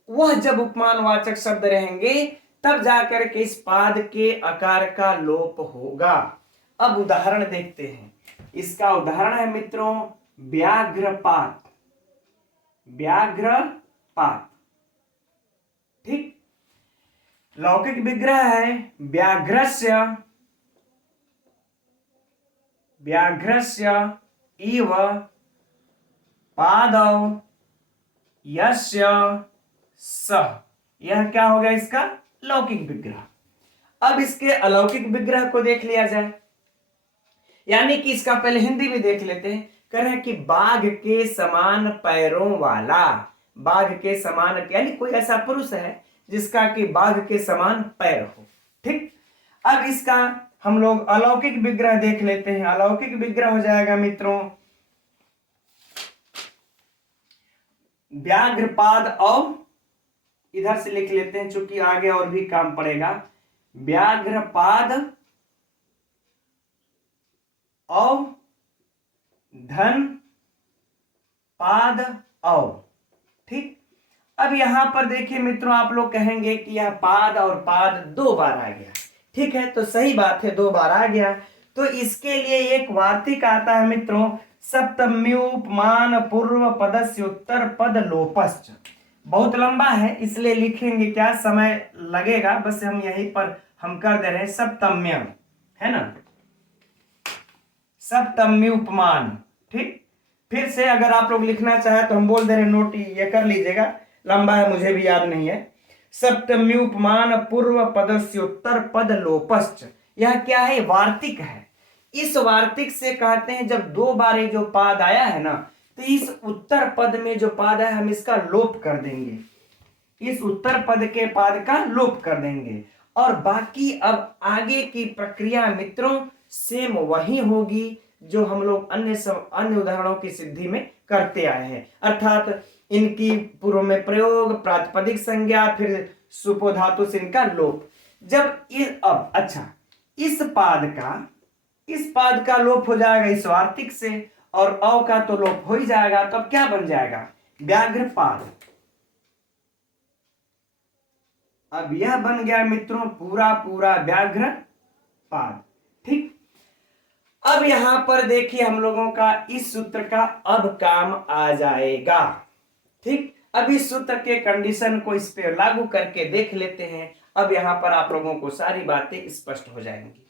वह जब उपमानवाचक शब्द रहेंगे तब जाकर के इस पाद के आकार का लोप होगा। अब उदाहरण देखते हैं। इसका उदाहरण है मित्रों व्याघ्रपात। व्याघ्रपात, ठीक। लौकिक विग्रह है व्याघ्रस्य, व्याघ्रस्य इव पादौ यस्य सः। यह क्या हो गया इसका लौकिक विग्रह। अब इसके अलौकिक विग्रह को देख लिया जाए, यानी कि इसका पहले हिंदी में देख लेते हैं। कह रहे हैं कि बाघ के समान पैरों वाला, बाघ के समान यानी कोई ऐसा पुरुष है जिसका कि बाघ के समान पैर हो, ठीक। अब इसका हम लोग अलौकिक विग्रह देख लेते हैं। अलौकिक विग्रह हो जाएगा मित्रों व्याघ्रपाद और, इधर से लिख लेते हैं चूंकि आगे और भी काम पड़ेगा, व्याघ्रपाद और धन पाद और, ठीक। अब यहां पर देखिए मित्रों, आप लोग कहेंगे कि यह पाद और पाद दो बार आ गया, ठीक है, तो सही बात है, दो बार आ गया। तो इसके लिए एक वार्तिक आता है मित्रों सप्तम्युपमान पूर्व पदस्य उत्तर पद लोपश्च। बहुत लंबा है इसलिए लिखेंगे क्या, समय लगेगा, बस हम यहीं पर हम कर दे रहे हैं सप्तम्य, है ना, सप्तम्युपमान, ठीक। फिर से अगर आप लोग लिखना चाहे तो हम बोल दे रहे हैं, नोट ये कर लीजिएगा, लंबा है मुझे भी याद नहीं है। सप्तम्युपमान पूर्व पदस्य उत्तर पद लोपश्च, यह क्या है, वार्तिक है। इस वार्तिक से कहते हैं जब दो बार ये जो पाद आया है ना, तो इस उत्तर पद में जो पाद है हम इसका लोप कर देंगे, इस उत्तर पद के पाद का लोप कर देंगे, और बाकी अब आगे की प्रक्रिया मित्रों सेम वही होगी जो हम लोग अन्य उदाहरणों की सिद्धि में करते आए हैं, अर्थात इनकी पूर्व में प्रयोग, प्रातिपदिक संज्ञा, फिर सुपो धातु से इनका लोप। जब ये अब अच्छा इस पाद का लोप हो जाएगा इस वार्तिक से, और अ का तो लोप हो ही जाएगा, तो अब क्या बन जाएगा व्याघ्रपाद। अब यह बन गया मित्रों पूरा पूरा व्याघ्रपाद, ठीक। अब यहां पर देखिए हम लोगों का इस सूत्र का अब काम आ जाएगा, ठीक। अब इस सूत्र के कंडीशन को इस पे लागू करके देख लेते हैं। अब यहां पर आप लोगों को सारी बातें स्पष्ट हो जाएंगी।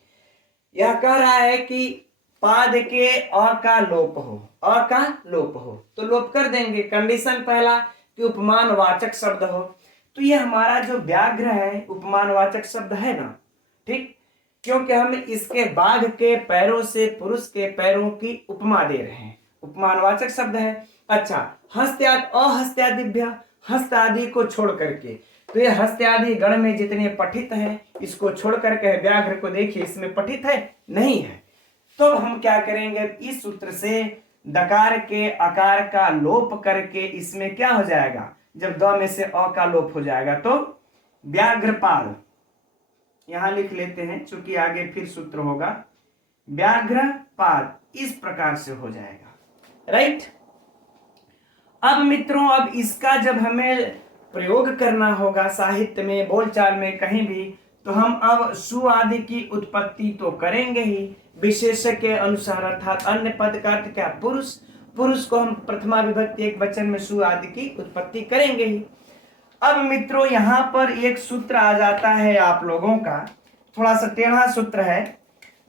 यह कह रहा है कि पाद के अ का लोप हो, अ का लोप हो, तो लोप कर देंगे। कंडीशन पहला कि उपमानवाचक शब्द हो, तो ये हमारा जो व्याघ्र है उपमानवाचक शब्द है ना, ठीक, क्योंकि हम इसके बाघ के पैरों से पुरुष के पैरों की उपमा दे रहे हैं, उपमानवाचक शब्द है। अच्छा, अहस्त्यादिभ्य, हस्त आदि को छोड़ करके, तो ये हस्त्यादि गण में जितने पठित हैं इसको छोड़ करके व्याघ्र को देखिए इसमें पठित है नहीं है, तो हम क्या करेंगे इस सूत्र से दकार के आकार का लोप करके इसमें क्या हो जाएगा, जब द में से अ का लोप हो जाएगा तो व्याघ्रपाद, यहां लिख लेते हैं चूंकि आगे फिर सूत्र होगा, व्याघ्रपाद इस प्रकार से हो जाएगा, राइट। अब मित्रों अब इसका जब हमें प्रयोग करना होगा साहित्य में, बोलचाल में, कहीं भी, तो हम अब सु आदि की उत्पत्ति तो करेंगे ही विशेषण के अनुसार, अर्थात अन्य पद का अर्थ क्या, पुरुष, पुरुष को हम प्रथमा विभक्ति एक वचन में सु आदि की उत्पत्ति करेंगे ही। अब मित्रों यहां पर एक सूत्र आ जाता है आप लोगों का, थोड़ा सा टेढ़ा सूत्र है,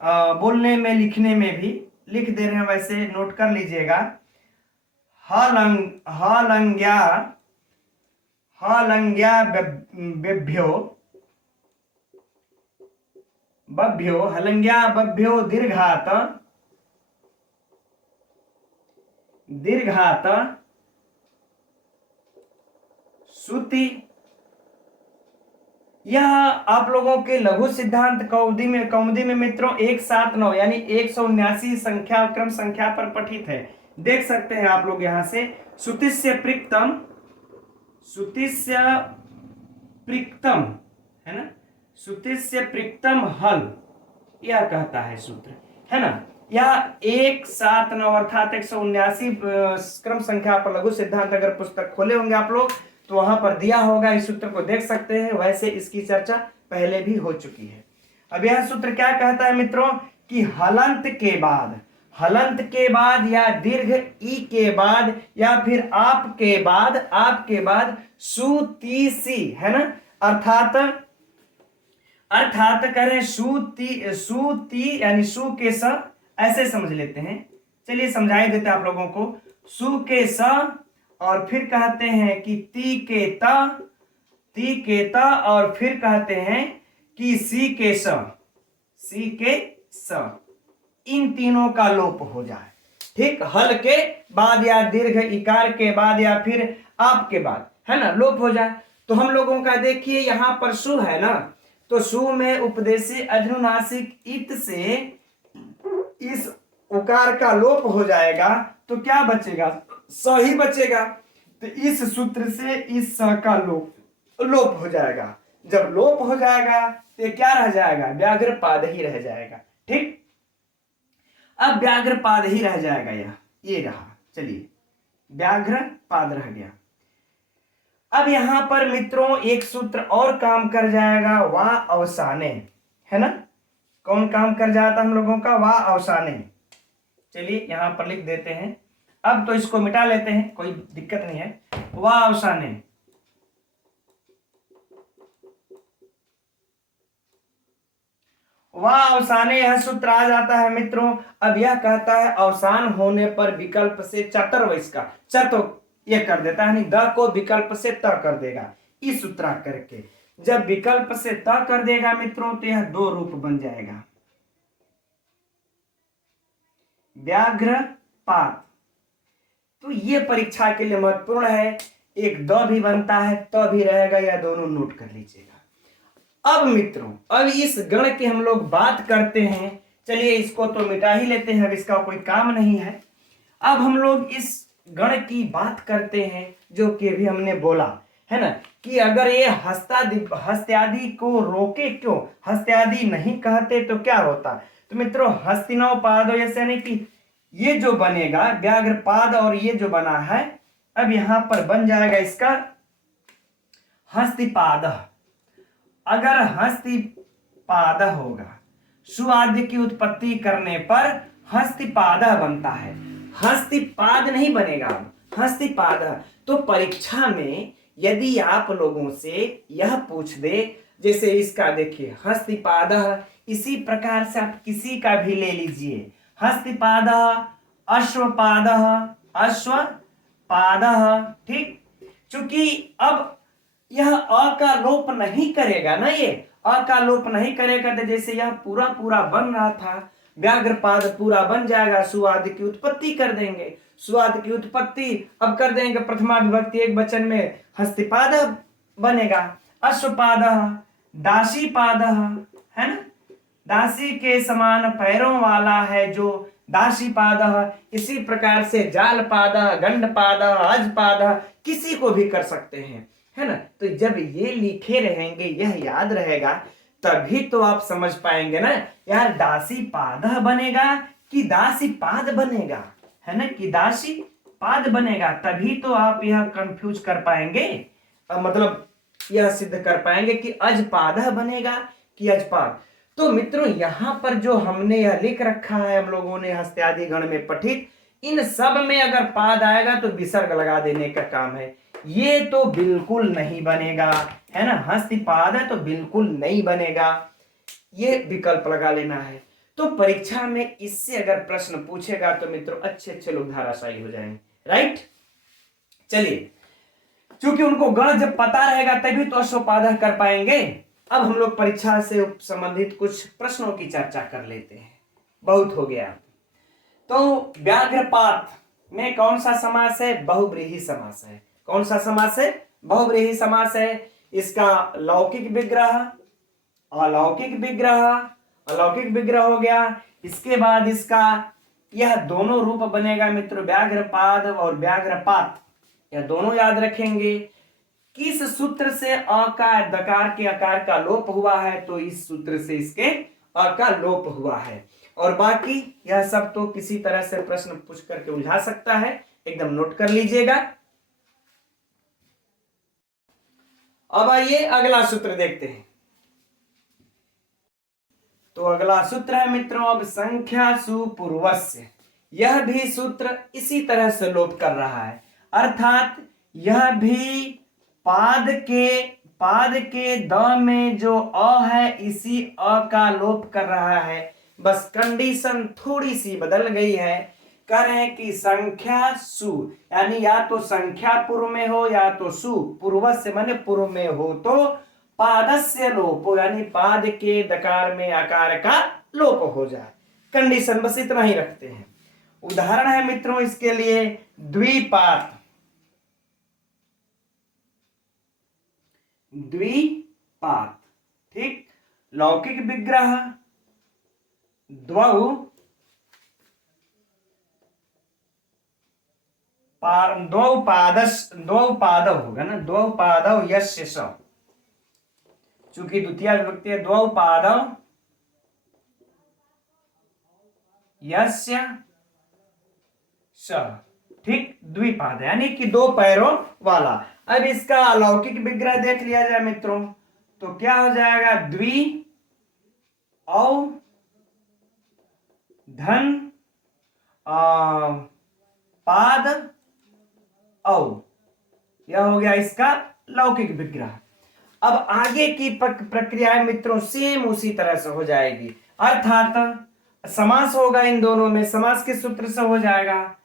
बोलने में लिखने में भी, लिख दे रहे हैं वैसे नोट कर लीजिएगा। हलंग्या बभ्यो दीर्घात श्रुति। यह आप लोगों के लघु सिद्धांत कौमुदी में मित्रों 179 यानी 179 संख्या क्रम संख्या पर पठित है, देख सकते हैं आप लोग यहां से। श्रुतिस्य प्रिक्तम, है ना, सुतिस्य प्रिक्तम हल, यह कहता है सूत्र, है ना। यह 179 अर्थात 179 क्रम संख्या पर लघु सिद्धांत अगर पुस्तक खोले होंगे आप लोग तो वहां पर दिया होगा, इस सूत्र को देख सकते हैं। वैसे इसकी चर्चा पहले भी हो चुकी है। अब यह सूत्र क्या कहता है मित्रों कि हलंत के बाद या दीर्घ ई के बाद या फिर आपके बाद सुतीसी, है ना, अर्थात करें सुती यानी सु के स, ऐसे समझ लेते हैं। चलिए समझाई देते हैं आप लोगों को। सु के स और फिर कहते हैं कि ती के त और फिर कहते हैं कि सी के स, इन तीनों का लोप हो जाए। ठीक, हल के बाद या दीर्घ इकार के बाद या फिर आप के बाद, है ना, लोप हो जाए। तो हम लोगों का देखिए यहां पर सु है ना, तो सु में उपदेशी अनुनासिक इत से इस उकार का लोप हो जाएगा, तो क्या बचेगा, स ही बचेगा। तो इस सूत्र से इस स का लोप हो जाएगा। जब लोप हो जाएगा तो क्या रह जाएगा, व्याघ्रपाद ही रह जाएगा। ठीक, अब व्याघ्रपाद ही रह जाएगा, ये रहा। चलिए व्याघ्रपाद रह गया। अब यहां पर मित्रों एक सूत्र और काम कर जाएगा, वा अवसाने, है ना। कौन काम कर जाता हम लोगों का, वा अवसाने। चलिए यहां पर लिख देते हैं। अब तो इसको मिटा लेते हैं, कोई दिक्कत नहीं है। वा अवसाने, वह अवसाने, यह सूत्र आ जाता है मित्रों। अब यह कहता है अवसान होने पर विकल्प से चतुर्वश का चतो ये कर देता है, द को विकल्प से त कर देगा। इस सूत्र करके जब विकल्प से त कर देगा मित्रों तो यह दो रूप बन जाएगा, व्याघ्रपात। तो ये परीक्षा के लिए महत्वपूर्ण है। एक द भी बनता है, त भी रहेगा, या दोनों नोट कर लीजिएगा। अब मित्रों अब इस गण की हम लोग बात करते हैं। चलिए इसको तो मिटा ही लेते हैं, अब इसका कोई काम नहीं है। अब हम लोग इस गण की बात करते हैं जो कि अभी हमने बोला, है ना, कि अगर ये हस्त्यादि को रोके, क्यों हस्त्यादि नहीं कहते तो क्या होता। तो मित्रों हस्तिनोपाद, यानी कि ये जो बनेगा व्याघ्रपाद और ये जो बना है, अब यहां पर बन जाएगा इसका हस्तिपाद। अगर हस्तिपाद होगा, सुआद्य की उत्पत्ति करने पर हस्तिपाद बनता है, हस्तिपाद नहीं बनेगा, हस्तिपाद। तो परीक्षा में यदि आप लोगों से यह पूछ दे, जैसे इसका देखिए हस्तिपाद, इसी प्रकार से आप किसी का भी ले लीजिए, हस्तिपाद, अश्वपाद, ठीक। चूंकि अब यह अ का लोप नहीं करेगा ना, ये अ का लोप नहीं करेगा, तो जैसे यह पूरा बन रहा था, व्याघ्रपाद पूरा बन जाएगा। सुआदि की उत्पत्ति कर देंगे, सुआदि की उत्पत्ति अब कर देंगे प्रथमा विभक्ति एक वचन में, हस्तिपाद बनेगा। अश्वपाद, दासीपाद, है ना, दासी के समान पैरों वाला है जो दासीपाद। इसी प्रकार से जालपाद, गंडपाद, अजपाद, किसी को भी कर सकते हैं, है ना। तो जब ये लिखे रहेंगे, यह याद रहेगा, तभी तो आप समझ पाएंगे ना यार, दासी पाद बनेगा कि दासी पाद बनेगा, है ना, कि दासी पाद बनेगा। तभी तो आप यह कंफ्यूज कर पाएंगे, मतलब यह सिद्ध कर पाएंगे कि अजपाद बनेगा कि अजपाद। तो मित्रों यहां पर जो हमने यह लिख रखा है हम लोगों ने हस्त्यादि गण में पठित, इन सब में अगर पाद आएगा तो विसर्ग लगा देने का काम है। ये तो बिल्कुल नहीं बनेगा, है ना, हस्तिपाद है तो बिल्कुल नहीं बनेगा, ये विकल्प लगा लेना है। तो परीक्षा में इससे अगर प्रश्न पूछेगा तो मित्रों अच्छे लोग धाराशायी हो जाएंगे, राइट। चलिए क्योंकि उनको गण जब पता रहेगा तभी तो अश्वपाद कर पाएंगे। अब हम लोग परीक्षा से संबंधित कुछ प्रश्नों की चर्चा कर लेते हैं, बहुत हो गया। तो व्याघ्रपात में कौन सा समास है, बहुब्रीहि समास है। कौन सा समास है, बहुब्रीहि समास है। इसका लौकिक विग्रह, अलौकिक विग्रह, अलौकिक विग्रह हो गया। इसके बाद इसका यह दोनों रूप बनेगा मित्रों, व्याघ्रपाद और व्याघ्रपात, यह दोनों याद रखेंगे। किस सूत्र से अ का दकार के आकार का लोप हुआ है, तो इस सूत्र से इसके अ का लोप हुआ है। और बाकी यह सब तो किसी तरह से प्रश्न पूछ करके उलझा सकता है, एकदम नोट कर लीजिएगा। अब आइए अगला सूत्र देखते हैं। तो अगला सूत्र है मित्रों अब संख्या सुपूर्वस्य। यह भी सूत्र इसी तरह से लोप कर रहा है, अर्थात यह भी पाद के द में जो अ है इसी अ का लोप कर रहा है। बस कंडीशन थोड़ी सी बदल गई है। कह रहे हैं कि संख्या सु यानी या तो संख्या पूर्व में हो या तो सु पूर्वस्य माने पूर्व में हो तो पादस्य लोप यानी पाद के दकार में आकार का लोप हो जाए। कंडीशन बस इतना ही रखते हैं। उदाहरण है मित्रों इसके लिए द्विपाद। द्विपाद ठीक, लौकिक विग्रह द्वौ पादव होगा ना, द्वौ पादव यस्य स, चूंकि द्वितीय विभक्ति है द्वौ पादव यस्य स ठीक, द्विपाद यानी कि दो पैरों वाला। अब इसका अलौकिक विग्रह देख लिया जाए मित्रों तो क्या हो जाएगा, द्वि औ धन पाद औ, यह हो गया इसका लौकिक विग्रह। अब आगे की प्रक्रिया मित्रों सेम उसी तरह से हो जाएगी, अर्थात समास होगा इन दोनों में। समास किस सूत्र से हो जाएगा,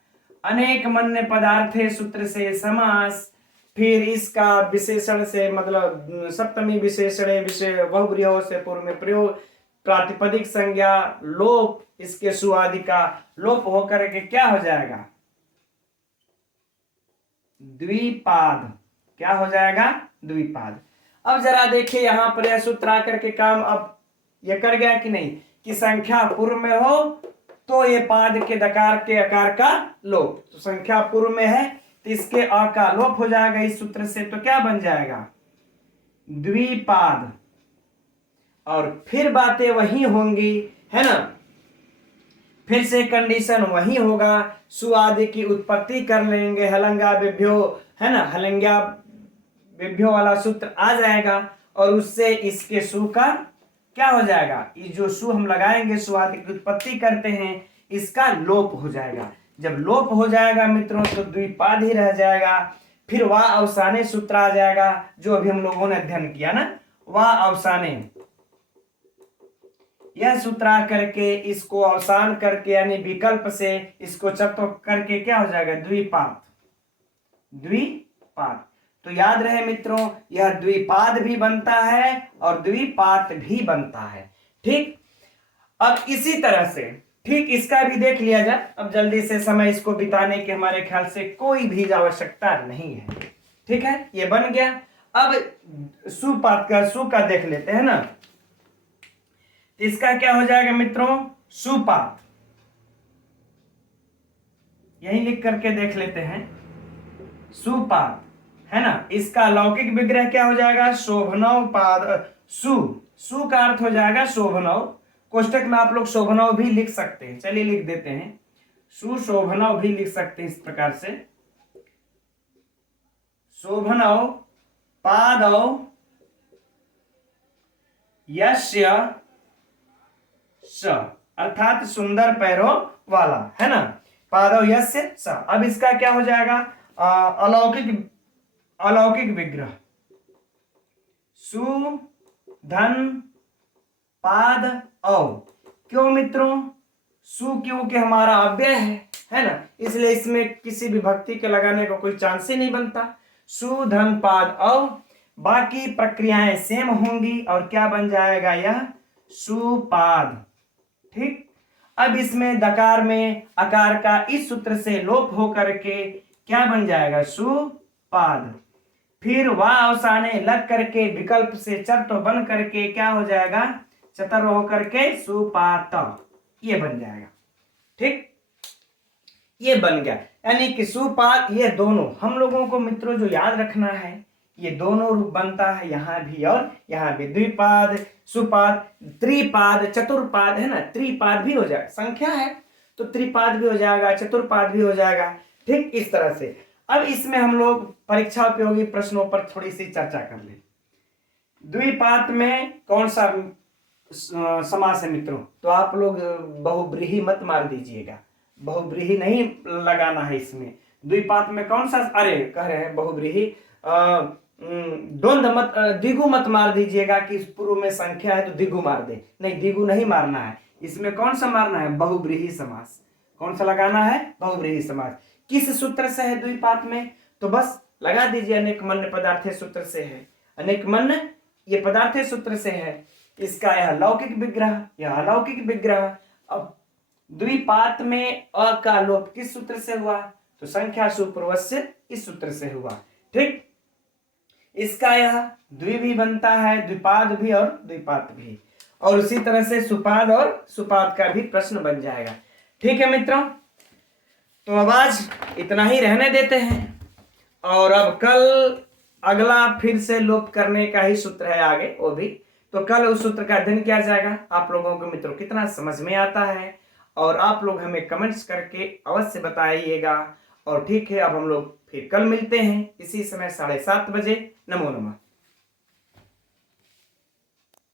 अनेक मन्य पदार्थे सूत्र से समास, फिर इसका विशेषण से मतलब सप्तमी विशेषण विषय बहुब्रीहि से पूर्व में प्रयोग, प्रातिपदिक संज्ञा लोप, इसके सुआदि का लोप होकर के क्या हो जाएगा, द्विपाद। क्या हो जाएगा, द्विपाद। अब जरा देखिए यहां पर यह सूत्र आकर के काम अब यह कर गया कि नहीं, कि संख्या पूर्व में हो तो ये पाद के दकार के आकार का लोप, तो संख्या पूर्व में है तो इसके अ का लोप हो जाएगा इस सूत्र से, तो क्या बन जाएगा, द्विपाद। और फिर बातें वही होंगी है ना, फिर से कंडीशन वही होगा, सु आदि की उत्पत्ति कर लेंगे, हलंगा विभ्यो है ना, हलंगा विभ्यो वाला सूत्र आ जाएगा और उससे इसके सु का क्या हो जाएगा, ये जो सु हम लगाएंगे सु आदि की उत्पत्ति करते हैं इसका लोप हो जाएगा। जब लोप हो जाएगा मित्रों तो द्विपाद ही रह जाएगा। फिर वह अवसाने सूत्र आ जाएगा जो अभी हम लोगों ने अध्ययन किया ना, वह अवसाने, यह सूत्र आ करके इसको अवसान करके यानी विकल्प से इसको चत्व करके क्या हो जाएगा, द्विपाद। द्विपाद तो याद रहे मित्रों यह द्विपाद भी बनता है और द्विपात भी बनता है ठीक। अब इसी तरह से ठीक इसका भी देख लिया जाए, अब जल्दी से समय इसको बिताने की हमारे ख्याल से कोई भी आवश्यकता नहीं है, ठीक है, ये बन गया। अब सुपात का सु का देख लेते हैं ना, इसका क्या हो जाएगा मित्रों, सुपात, यही लिख करके देख लेते हैं, सुपात है ना। इसका लौकिक विग्रह क्या हो जाएगा, शोभनव पाद सु का अर्थ हो जाएगा शोभनव, कोष्टक में आप लोग शोभनव भी लिख सकते हैं, चलिए लिख देते हैं, सुशोभनव भी लिख सकते हैं इस प्रकार से, शोभनव पादव यस्य स, अर्थात सुंदर पैरों वाला है ना, पादव यस्य स। अब इसका क्या हो जाएगा, अलौकिक विग्रह, सु धन पाद औ। क्यों मित्रों, सु क्योंकि हमारा अव्यय है ना, इसलिए इसमें किसी भी भक्ति के लगाने का कोई चांस ही नहीं बनता, सु धन पाद औ। बाकी प्रक्रियाएं सेम होंगी और क्या बन जाएगा, यह सुपाद ठीक। अब इसमें दकार में आकार का इस सूत्र से लोप होकर के क्या बन जाएगा, सुपाद। फिर वह अवसाने लग करके विकल्प से चर बन करके क्या हो जाएगा, चतर होकर के सुपात, ये बन जाएगा ठीक, ये बन गया। यानी कि सुपात, ये दोनों हम लोगों को मित्रों जो याद रखना है, ये दोनों रूप बनता है यहाँ भी और यहाँ भी। द्विपाद, सुपाद, त्रिपाद, चतुर्पाद है ना, त्रिपाद भी हो जाएगा, संख्या है तो त्रिपाद भी हो जाएगा, चतुर्पाद भी हो जाएगा। ठीक इस तरह से। अब इसमें हम लोग परीक्षा उपयोगी प्रश्नों पर थोड़ी सी चर्चा कर ले। द्विपाद में कौन सा समास है मित्रों? तो आप लोग बहुब्रीहि मत मार दीजिएगा, बहुब्रीहि नहीं लगाना है इसमें। द्विपाद में कौन सा, अरे कह रहे हैं बहुब्रीहि, द्वंद्व मत, द्विगु मत मार दीजिएगा कि पूर्व में संख्या है तो द्विगु मार दे, नहीं द्विगु नहीं मारना है। इसमें कौन सा मारना है? बहुब्रीहि समास। कौन सा लगाना है? बहुब्रीहि समास। किस सूत्र से है द्विपाद में? तो बस लगा दीजिए, अनेक मन्य पदार्थे सूत्र से है। अनेक मन्य ये पदार्थे सूत्र से है। इसका यह लौकिक विग्रह, यह अलौकिक विग्रह। अब द्विपाद में अ का लोप किस सूत्र से हुआ? तो संख्या सुपूर्वस्य इस सूत्र से हुआ। ठीक, इसका यह द्वि भी बनता है, द्विपाद भी और द्विपाद भी, और उसी तरह से सुपाद और सुपाद का भी प्रश्न बन जाएगा। ठीक है मित्रों, तो अब आज इतना ही रहने देते हैं, और अब कल अगला फिर से लोप करने का ही सूत्र है आगे, वो भी तो कल उस सूत्र का अध्ययन किया जाएगा। आप लोगों को मित्रों कितना समझ में आता है, और आप लोग हमें कमेंट्स करके अवश्य बताइएगा। और ठीक है, अब हम लोग फिर कल मिलते हैं इसी समय 7:30 बजे। नमो नमः।